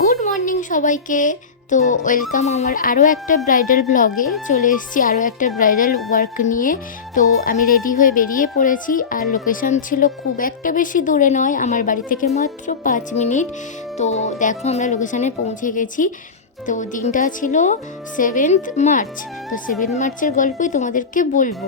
Good morning সবাইকে। তো welcome আমার আরও একটা ব্রাইডাল ব্লগে চলে এসেছি আরও একটা ব্রাইডাল ওয়ার্ক নিয়ে। তো আমি রেডি হয়ে বেরিয়ে পড়েছি। আর লোকেশন ছিল খুব একটা বেশি দূরে নয়, আমার বাড়ি থেকে মাত্র পাঁচ মিনিট। তো দেখো আমরা লোকেশানে পৌঁছে গেছি। তো দিনটা ছিল সেভেন্থ মার্চ তো সেভেন্থ মার্চের গল্পই তোমাদেরকে বলব।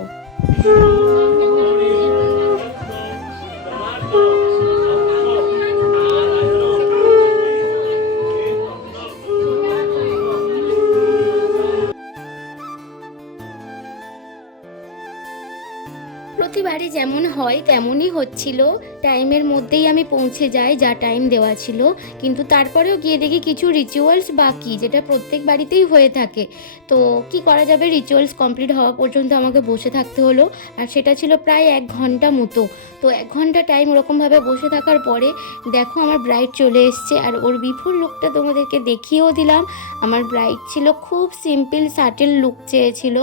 প্রতিবারই যেমন হয়, তেমনই হচ্ছিল। টাইমের মধ্যেই আমি পৌঁছে যাই, যা টাইম দেওয়া ছিল। কিন্তু তারপরেও গিয়ে দেখি কিছু রিচুয়ালস বাকি, যেটা প্রত্যেক বাড়িতেই হয়ে থাকে। তো কি করা যাবে? রিচুয়ালস কমপ্লিট হওয়া পর্যন্ত আমাকে বসে থাকতে হলো। আর সেটা ছিল প্রায় এক ঘণ্টা মতো। তো এক ঘণ্টা টাইম ওরকমভাবে বসে থাকার পরে দেখো আমার ব্রাইড চলে এসছে। আর ওর বিফোর লুকটা তোমাদেরকে দেখিয়েও দিলাম। আমার ব্রাইড ছিল খুব সিম্পল সাটেল লুক চেয়েছিল।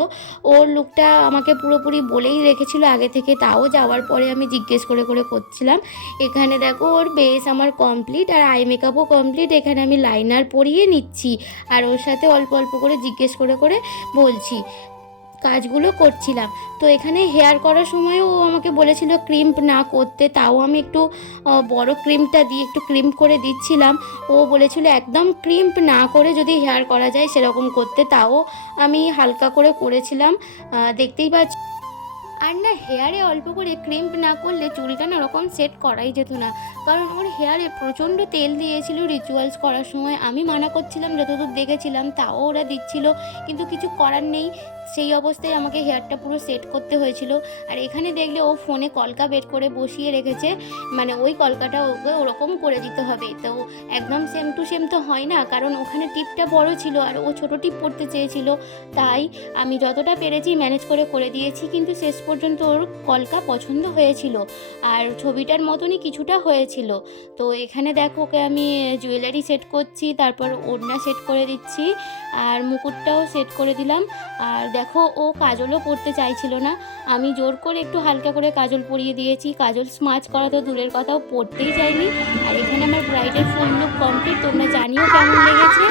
ওর লুকটা আমাকে পুরোপুরি বলেই রেখেছিল আগে থেকে তাও যাওয়ার পরে আমি জিজ্ঞেস করে করে করছিলাম, এখানে দেখো ওর বেস আমার কমপ্লিট আর আই মেকআপও কমপ্লিট এখানে আমি লাইনার পরিয়ে নিচ্ছি। আর ওর সাথে অল্প অল্প করে জিজ্ঞেস করে করে বলছি, কাজগুলো করছিলাম। তো এখানে হেয়ার করার সময়ও ও আমাকে বলেছিল ক্রিম্প না করতে, তাও আমি একটু বড় ক্রিমটা দিয়ে একটু ক্রিম করে দিচ্ছিলাম। ও বলেছিল একদম ক্রিম্প না করে যদি হেয়ার করা যায় সেরকম করতে, তাও আমি হালকা করে করেছিলাম। দেখতেই পাচ্ছ আর না হেয়ারে অল্প করে ক্রিম্প না করলে চুলটা না ওরকম সেট করাই যেত না। কারণ ওর হেয়ারে প্রচণ্ড তেল দিয়েছিল রিচুয়ালস করার সময়। আমি মানা করছিলাম, যতদূর দেখেছিলাম, তাও ওরা দিচ্ছিল। কিন্তু কিছু করার নেই। সেই অবস্থায় আমাকে হেয়ারটা পুরো সেট করতে হয়েছিল। আর এখানে দেখলে ও ফোনে কলকা বের করে বসিয়ে রেখেছে। মানে ওই কলকাটা ওকে ওরকম করে দিতে হবে। তো একদম সেম টু সেম তো হয় না। কারণ ওখানে টিপটা বড় ছিল আর ও ছোট টিপ পড়তে চেয়েছিল। তাই আমি যতটা পেরেছি ম্যানেজ করে করে দিয়েছি। কিন্তু শেষ পর্যন্ত ওর কলকা পছন্দ হয়েছিল। আর ছবিটার মতনই কিছুটা হয়েছিল। তো এখানে দেখো ওকে আমি জুয়েলারি সেট করছি, তারপর ওড়না সেট করে দিচ্ছি আর মুকুটটাও সেট করে দিলাম। আর দেখো ও কাজলও পরতে চাইছিল না। আমি জোর করে একটু হালকা করে কাজল পরিয়ে দিয়েছি। কাজল স্মাচ করা তো দূরের কথাও পড়তেই চাইনি। আর এখানে আমার ব্রাইডের ফুল লুক কমপ্লিট তোমরা জানিও কেমন লেগেছে।